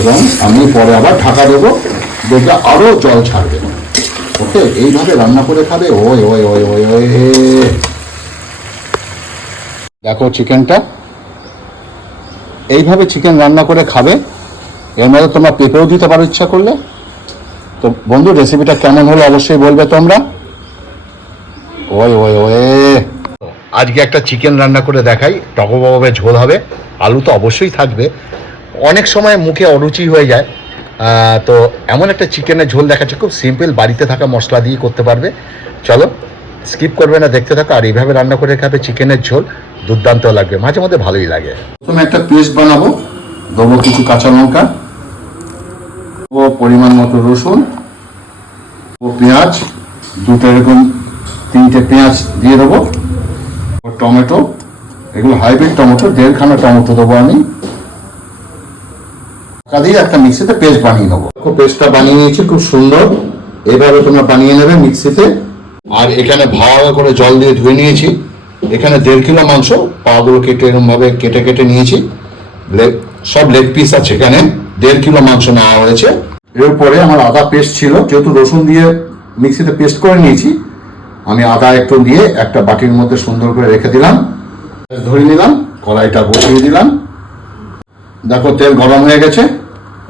এবং আমি পরে আবার ঢাকা দেবো, দেখবে আরও জল ছাড়বে। ওকে, এইভাবে রান্না করে খাবে। ওই ওই ওই ওই ওই দেখো চিকেনটা, এইভাবে চিকেন রান্না করে খাবে। এর মধ্যে তোমরা পেঁপেও দিতে পারো ইচ্ছা করলে। তো বন্ধু, রেসিপিটা কেমন হলো অবশ্যই বলবে তোমরা। ওই ওই ওই আজকে একটা চিকেন রান্না করে দেখাই, টকববে ঝোল হবে, আলু তো অবশ্যই থাকবে। অনেক সময় মুখে অরুচি হয়ে যায়, তো এমন একটা চিকেনের ঝোল দেখাচ্ছে, খুব সিম্পল, বাড়িতে থাকা মশলা দিয়ে করতে পারবে। চলো স্কিপ করবে না, দেখতে থাকো। আর এইভাবে রান্না করে খাবে চিকেনের ঝোল, দুর্দান্ত লাগবে, মাঝে মধ্যে ভালোই লাগে। প্রথমে একটা পেস্ট বানাবো, দেবো কিছু কাঁচা লঙ্কা, ও পরিমাণ মতো রসুন ও পেঁয়াজ, দুটো এরকম 3টে পেঁয়াজ দিয়ে দেবো, ও টমেটো, এগুলো হাইব্রিড টমেটো, 1.5খানা টমেটো দেবো আমি। দিয়ে একটা মিক্সিতে পেস্ট বানিয়ে নেবো। পেস্টটা বানিয়ে নিয়েছি খুব সুন্দর, এইভাবে তোমরা বানিয়ে নেবে মিক্সিতে। আর এখানে ভালো করে জল দিয়ে ধুয়ে নিয়েছি। এখানে 1.5 কিলো মাংস, পাগুলো কেটে এরকম ভাবে কেটে কেটে নিয়েছি, সব লেগ পিস আছে। এখানে 1.5 কিলো মাংস নেওয়া হয়েছে। এরপরে আমার আদা পেস্ট ছিল, যেহেতু রসুন দিয়ে মিক্সিতে পেস্ট করে নিয়েছি, আমি আদা একটু দিয়ে একটা বাটির মধ্যে সুন্দর করে রেখে দিলাম। ধরে নিলাম, কড়াইটা বসিয়ে দিলাম। দেখো তেল গরম হয়ে গেছে।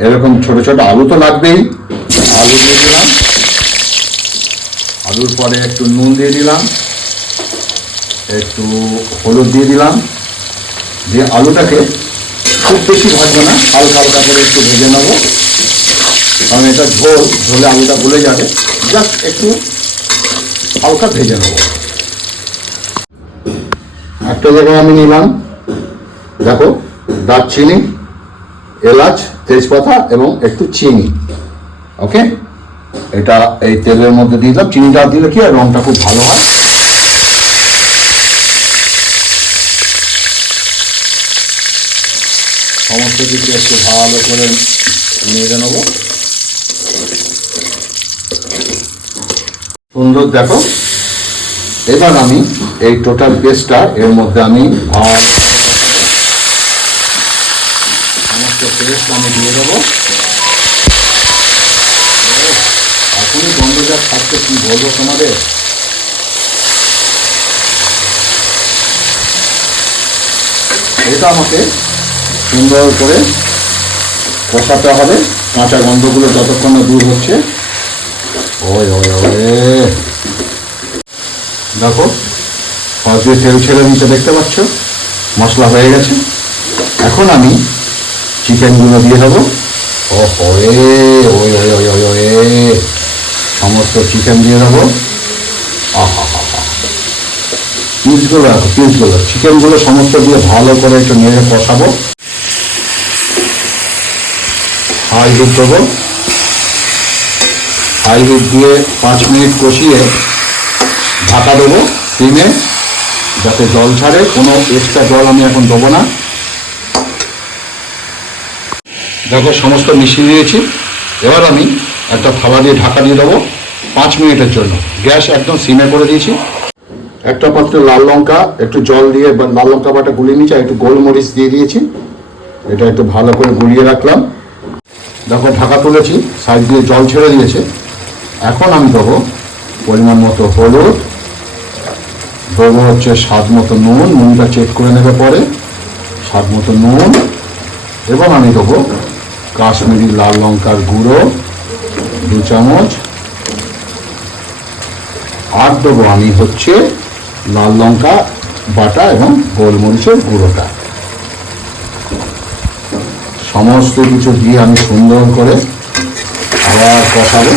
এরকম ছোট ছোট আলু তো লাগবেই, আলু দিয়ে দিলাম। আলুর পরে একটু নুন দিয়ে দিলাম, একটু হলুদ দিয়ে দিলাম, দিয়ে আলুটাকে খুব বেশি ভাজবো না, হালকা হালকা করে একটু ভেজে নেবো, কারণ এটা ঝোল, ঝোলে আলুটা গলে যাবে। জাস্ট একটু হালকা ভেজে নেবো। একটা জায়গায় আমি নিলাম, দেখো, দারচিনি, এলাচ, তেজপাতা এবং একটু চিনি। ওকে, এটা এই তেলের মধ্যে দিয়ে দিলাম। চিনিটা দিলে কি, আর রংটা খুব ভালো হয়। সমস্ত কিছু একটু ভালো করে নেড়ে নেবো। সুন্দর, দেখো। এবার আমি এই টোটাল পেস্টটা এর মধ্যে আমি সমস্ত পেস্ট আমি দিয়ে দেবো। এখনই গন্ধ যা থাকছে, কি বলবো তোমাদের। এটা আমাকে সুন্দর করে কষাতে হবে, কাঁচা গন্ধগুলো যতক্ষণ না দূর হচ্ছে। ওই ওই ওই দেখো, পাঁচ দিয়ে তেল ছেড়ে নিচে, দেখতে পাচ্ছ, মশলা হয়ে গেছে। এখন আমি চিকেনগুলো দিয়ে দেবো। ও ওই ওই ওই ওই ওই সমস্ত চিকেন দিয়ে দেবো। আহা হা হা, পিসগুলো রাখো, পিসগুলো, চিকেনগুলো সমস্ত দিয়ে ভালো করে একটু নেড়ে কষাবো। হাই হিট দেবো, হাই হিট দিয়ে 5 মিনিট কষিয়ে ঢাকা দেবো সিমে, যাতে জল ছাড়ে। কোনো এক্সট্রা জল আমি এখন দেবো না। দেখো, সমস্ত মিশিয়ে দিয়েছি। এবার আমি একটা থালা দিয়ে ঢাকা দিয়ে দেবো 5 মিনিটের জন্য। গ্যাস একদম সিমে করে দিয়েছি। একটা পাত্রে লাল লঙ্কা, একটু জল দিয়ে লাল লঙ্কা বাটা গুলিয়ে নিয়েছি, আর একটু গোলমরিচ দিয়ে দিয়েছি। এটা একটু ভালো করে গুলিয়ে রাখলাম। দেখো, ঢাকা তুলেছি, সাইড দিয়ে জল ছেড়ে দিয়েছে। এখন আমি দেবো পরিমাণ মতো হলুদ, দেবো হচ্ছে স্বাদ মতো নুন, নুনটা চেক করে নেবে পরে, স্বাদ মতো নুন। এবং আমি দেবো কাশ্মীরি লাল লঙ্কার গুঁড়ো 2 চামচ, আর দেবো আমি হচ্ছে লাল লঙ্কা বাটা এবং গোলমরিচের গুঁড়োটা। সমস্ত কিছু দিয়ে আমি সুন্দর করে আবার কষাবো,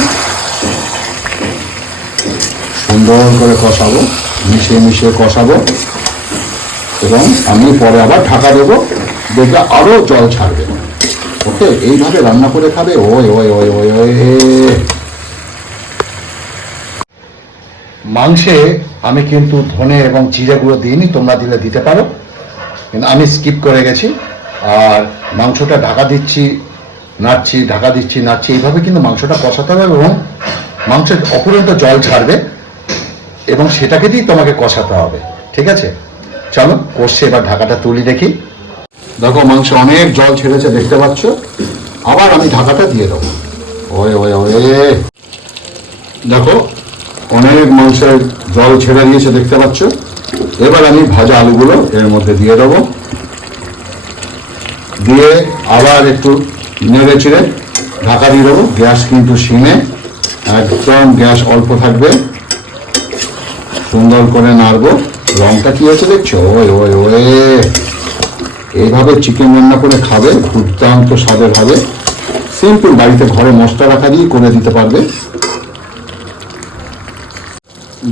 সুন্দর করে কষাবো, মিশিয়ে মিশিয়ে কষাবো। এবং আমি পরে আবার ঢাকা দেবো, দেখবে আরও জল ছাড়বে। ওকে, এইভাবে রান্না করে খাবে। ওই ওই ওই ওই ওই মাংসে আমি কিন্তু ধনে এবং জিরে গুঁড়ো দিইনি, তোমরা দিলে দিতে পারো, কিন্তু আমি স্কিপ করে গেছি। আর মাংসটা ঢাকা দিচ্ছি, নাড়ছি, ঢাকা দিচ্ছি, নাড়ছি, এইভাবে কিন্তু মাংসটা কষাতে হবে এবং মাংসের অপূরন্ত জল ছাড়বে, এবং সেটাকে দিয়ে তোমাকে কষাতে হবে। ঠিক আছে, চলো কষছে, এবার ঢাকাটা তুলি দেখি। দেখো, মাংস অনেক জল ছেড়েছে, দেখতে পাচ্ছ। আবার আমি ঢাকাটা দিয়ে দেবো। ওয়ে ওয়ে ওয়ে, দেখো অনেক মাংসের জল ছেড়ে দিয়েছে দেখতে পাচ্ছ। এবার আমি ভাজা আলুগুলো এর মধ্যে দিয়ে দেবো, দিয়ে আবার একটু নেড়ে চেড়ে ঢাকা দিয়ে দেবো। গ্যাস কিন্তু সিমে, একদম গ্যাস অল্প থাকবে, সুন্দর করে নাড়বো। রংটা কি হয়েছে দেখছো? ওই ওই ওয়ে, এইভাবে চিকেন রান্না করে খাবে, দুর্দান্ত স্বাদের হবে। সিম্পল, বাড়িতে ঘরে মশলা রাখা দিয়ে করে দিতে পারবে।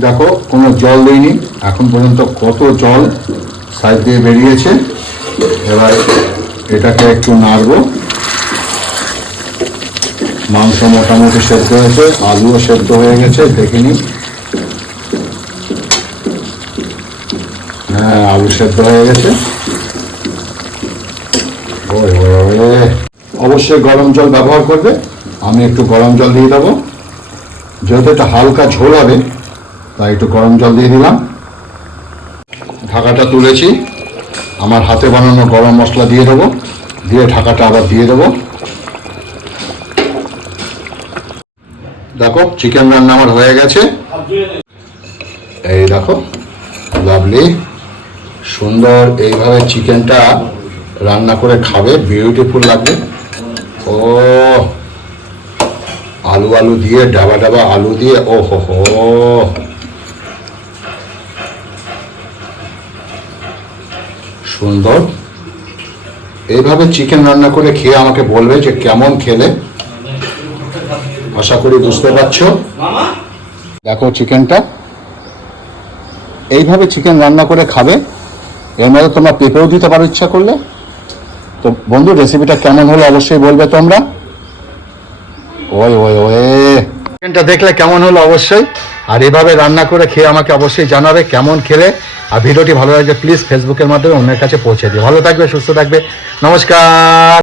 দেখো কোনো জল দেইনি এখন পর্যন্ত, কত জল সাইড দিয়ে বেরিয়েছে। এবার এটাকে একটু নাড়বো। মাংস মোটামুটি সেদ্ধ হয়েছে, আলুও সেদ্ধ হয়ে গেছে, দেখে নিই। হ্যাঁ, আলু সেদ্ধ হয়ে গেছে। অবশ্যই গরম জল ব্যবহার করবে। আমি একটু গরম জল দিয়ে দেবো, যেহেতু এটা হালকা ঝোল হবে তাই একটু গরম জল দিয়ে দিলাম। ঢাকাটা তুলেছি, আমার হাতে বানানো গরম মশলা দিয়ে দেবো, দিয়ে ঢাকাটা আবার দিয়ে দেবো। দেখো চিকেন রান্না আমার হয়ে গেছে। এই দেখো, লাভলি সুন্দর এইভাবে চিকেনটা রান্না করে খাবে, বিউটিফুল লাগবে। ও আলু আলু দিয়ে, ডাবা ডাবা আলু দিয়ে, ও হো, সুন্দর। এইভাবে চিকেন রান্না করে খেয়ে আমাকে বলবে যে কেমন খেলে। আশা করি বুঝতে পারছো। দেখো চিকেনটা, এইভাবে চিকেন রান্না করে খাবে। এর মধ্যে তোমরা পেঁপেও দিতে পারো ইচ্ছা করলে। তো বন্ধু, রেসিপিটা কেমন হলো অবশ্যই বলবে তোমরা। ওই ওই ওয়ে, চিকেনটা দেখলে কেমন হলো অবশ্যই, আর এভাবে রান্না করে খেয়ে আমাকে অবশ্যই জানাবে কেমন খেলে। আর ভিডিওটি ভালো লাগলে প্লিজ ফেসবুকের মাধ্যমে অন্যের কাছে পৌঁছে দিও। ভালো থাকবে, সুস্থ থাকবে, নমস্কার।